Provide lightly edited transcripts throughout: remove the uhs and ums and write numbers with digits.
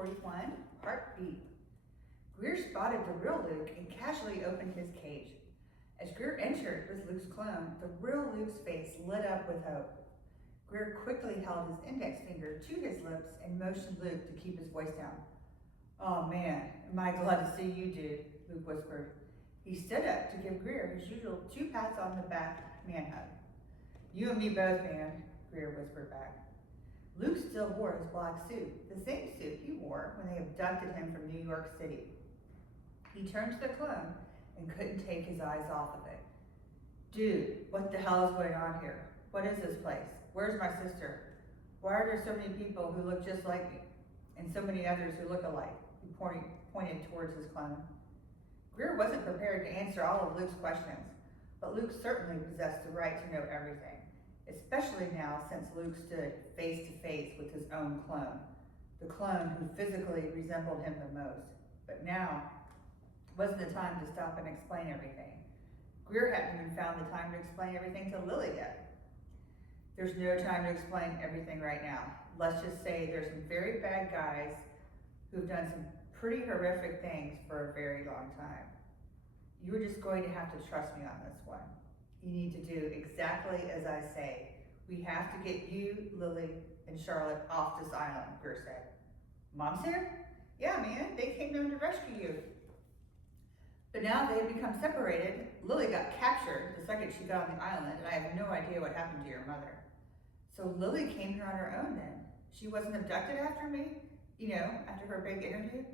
41, Heartbeat. Grier spotted the real Luke and casually opened his cage. As Grier entered with Luke's clone, the real Luke's face lit up with hope. Grier quickly held his index finger to his lips and motioned Luke to keep his voice down. "Oh man, am I glad to see you, dude," Luke whispered. He stood up to give Grier his usual 2 pats on the back man hug. "You and me both, man," Grier whispered back. Luke still wore his black suit, the same suit he wore when they abducted him from New York City. He turned to the clone and couldn't take his eyes off of it. "Dude, what the hell is going on here? What is this place? Where's my sister? Why are there so many people who look just like me? And so many others who look alike?" He pointed towards his clone. Grier wasn't prepared to answer all of Luke's questions, but Luke certainly possessed the right to know everything, especially now since Luke stood face to face with his own clone, the clone who physically resembled him the most. But now wasn't the time to stop and explain everything. Grier hadn't even found the time to explain everything to Lilly yet. "There's no time to explain everything right now. Let's just say there's some very bad guys who've done some pretty horrific things for a very long time. You are just going to have to trust me on this one. You need to do exactly as I say. We have to get you, Lilly, and Charlotte off this island," Grier said. "Mom's here?" "Yeah, man, they came down to rescue you." But now they had become separated. Lilly got captured the second she got on the island, and I have no idea what happened to your mother. "So Lilly came here on her own then? She wasn't abducted after me? After her big interview?"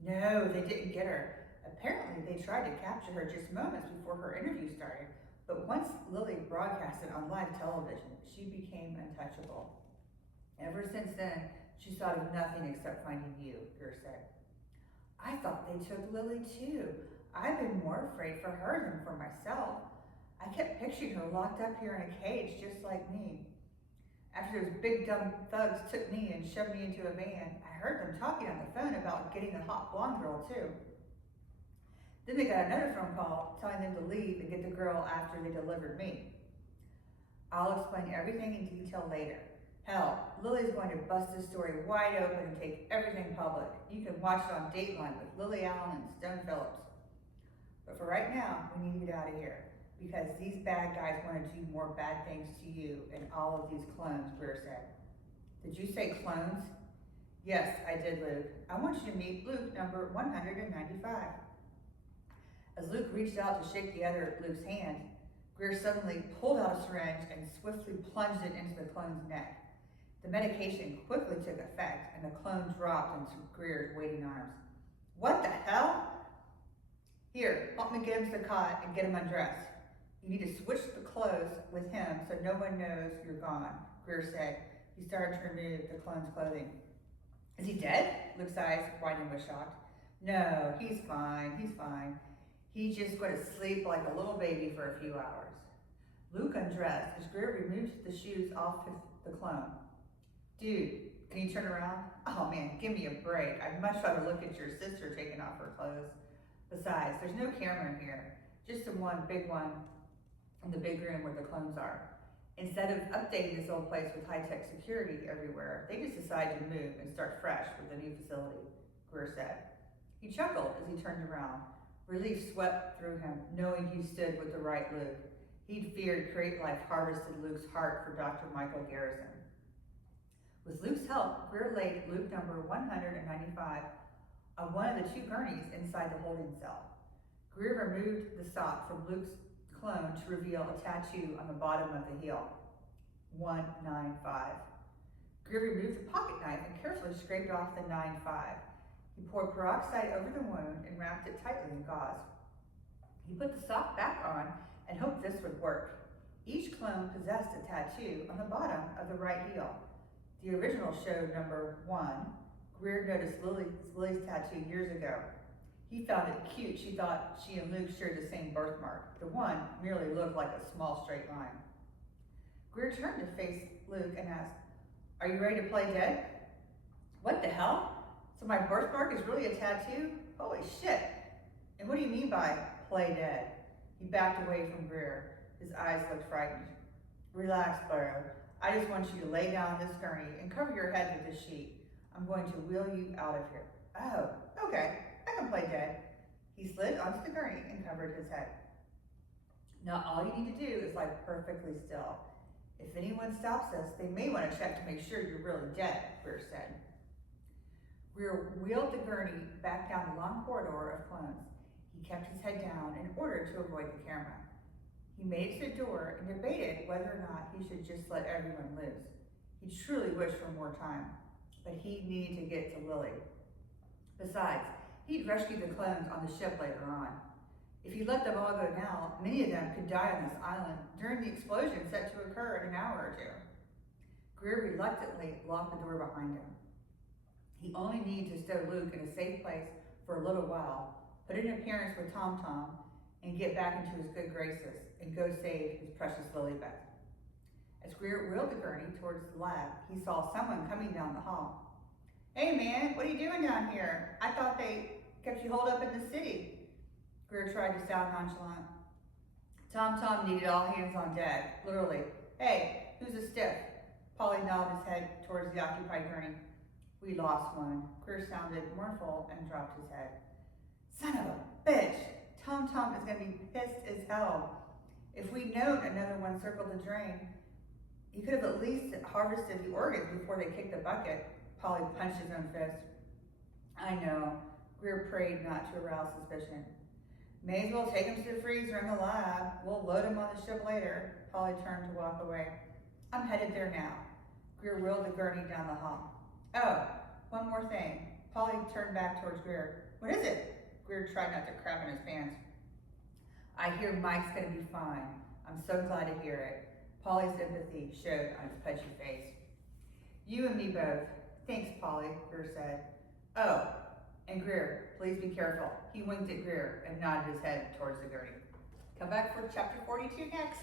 "No, they didn't get her. Apparently they tried to capture her just moments before her interview started, but once Lilly broadcasted on live television, she became untouchable. Ever since then, she's thought of nothing except finding you," Grier said. "I thought they took Lilly too. I've been more afraid for her than for myself. I kept picturing her locked up here in a cage just like me. After those big dumb thugs took me and shoved me into a van, I heard them talking on the phone about getting a hot blonde girl too. Then they got another phone call telling them to leave and get the girl after they delivered me. I'll explain everything in detail later. Hell, Lily's going to bust this story wide open and take everything public. You can watch it on Dateline with Lilly Allen and Stone Phillips. But for right now, we need to get out of here, because these bad guys want to do more bad things to you and all of these clones," Grier said. "Did you say clones?" "Yes, I did, Luke. I want you to meet Luke number 195. As Luke reached out to shake the other Luke's hand, Grier suddenly pulled out a syringe and swiftly plunged it into the clone's neck. The medication quickly took effect, and the clone dropped into Grier's waiting arms. "What the hell?" "Here, help me get him to the cot and get him undressed. You need to switch the clothes with him so no one knows you're gone," Grier said. He started to remove the clone's clothing. "Is he dead?" Luke's eyes widened with shock. "No, he's fine. He's just going to sleep like a little baby for a few hours." Luke undressed as Grier removed the shoes off the clone. "Dude, can you turn around? Oh man, give me a break. I'd much rather look at your sister taking off her clothes. Besides, there's no camera in here, just the one big one in the big room where the clones are. Instead of updating this old place with high-tech security everywhere, they just decided to move and start fresh with the new facility," Grier said. He chuckled as he turned around. Relief swept through him, knowing he stood with the right Luke. He'd feared Create Life harvested Luke's heart for Dr. Michael Garrison. With Luke's help, Grier laid Luke number 195 on one of the 2 gurneys inside the holding cell. Grier removed the sock from Luke's clone to reveal a tattoo on the bottom of the heel. 195. Grier removed the pocket knife and carefully scraped off the 95. He poured peroxide over the wound and wrapped it tightly in gauze. He put the sock back on and hoped this would work. Each clone possessed a tattoo on the bottom of the right heel. The original showed number 1. Grier noticed Lily's tattoo years ago. He found it cute. She thought she and Luke shared the same birthmark. The one merely looked like a small straight line. Grier turned to face Luke and asked, "Are you ready to play dead?" "What the hell? So my birthmark is really a tattoo? Holy shit. And what do you mean by play dead?" He backed away from Grier. His eyes looked frightened. "Relax, bro. I just want you to lay down on this gurney and cover your head with this sheet. I'm going to wheel you out of here. Oh, okay, I can play dead. He slid onto the gurney and covered his head. Now all you need to do is lie perfectly still. If anyone stops us, they may want to check to make sure you're really dead, Grier said. Grier wheeled the gurney back down the long corridor of clones. He kept his head down in order to avoid the camera. He made it to the door and debated whether or not he should just let everyone loose. He truly wished for more time, but he needed to get to Lilly. Besides, he'd rescued the clones on the ship later on. If he let them all go now, many of them could die on this island during the explosion set to occur in an hour or two. Grier reluctantly locked the door behind him. He only needed to stow Luke in a safe place for a little while, put in an appearance with Tom Tom, and get back into his good graces and go save his precious Lilybeth. As Grier wheeled the gurney towards the lab, he saw someone coming down the hall. Hey man, what are you doing down here? I thought they kept you holed up in the city. Grier tried to sound nonchalant. Tom Tom needed all hands on deck, literally. Hey, who's a stiff? Polly nodded his head towards the occupied gurney. We lost one. Grier sounded mournful and dropped his head. Son of a bitch! Tom Tom is going to be pissed as hell. If we'd known another one circled the drain, he could have at least harvested the organs before they kicked the bucket. Polly punched his own fist. I know. Grier prayed not to arouse suspicion. May as well take him to the freezer in the lab. We'll load him on the ship later. Polly turned to walk away. I'm headed there now. Grier wheeled the gurney down the hall. Oh, one more thing. Polly turned back towards Grier. What is it? Grier tried not to crap in his pants. I hear Mike's gonna be fine. I'm so glad to hear it. Polly's empathy showed on his pudgy face. You and me both. Thanks, Polly, Grier said. Oh, and Grier, please be careful. He winked at Grier and nodded his head towards the gurney. Come back for chapter 42 next.